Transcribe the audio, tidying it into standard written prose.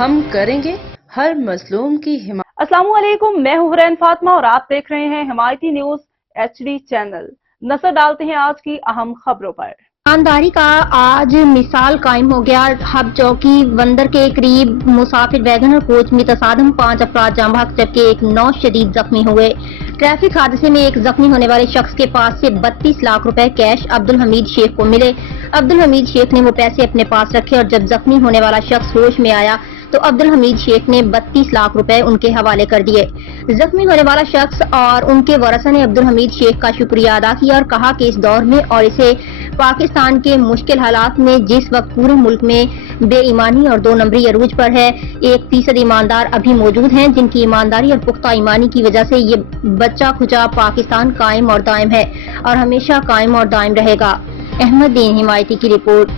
ہم کریں گے ہر مظلوم کی حمایت۔ السلام علیکم، میں ہوں حرین فاطمہ اور آپ دیکھ رہے ہیں حمایتی نیوز HD چینل۔ نظر ڈالتے ہیں آج کی اہم خبروں پر۔ ایمانداری کا آج مثال قائم ہو گیا۔ ہب چوکی بندر کے قریب مسافر ویگن اور کوچ میں تصادم، 5 افراد جاں بحق جبکہ ایک نو شدید زخمی ہوئے۔ ٹریفک حادثے میں ایک زخمی ہونے والے شخص کے پاس سے 32 لاکھ روپے کیش عبدالحمید شیخ کو ملے۔ عبدالحمید شیخ نے وہ پیسے اپنے پاس رکھے اور جب زخمی ہونے والا شخص ہوش میں آیا تو عبدالحمید شیخ نے 32 لاکھ روپے ان کے حوالے کر دیے۔ زخمی ہونے والا شخص اور ان کے ورثہ نے عبدالحمید شیخ کا شکریہ ادا کیا اور کہا کہ اس دور میں اور اسے پاکستان کے مشکل حالات میں جس وقت پورے ملک میں بے ایمانی اور 2 نمبری عروج پر ہے، 1% ایماندار ابھی موجود ہیں جن کی ایمانداری اور پختہ ایمانی کی وجہ سے یہ بچہ کھچا پاکستان قائم اور دائم ہے اور ہمیشہ قائم اور دائم رہے گا۔ احمد دین حمایتی کی رپورٹ۔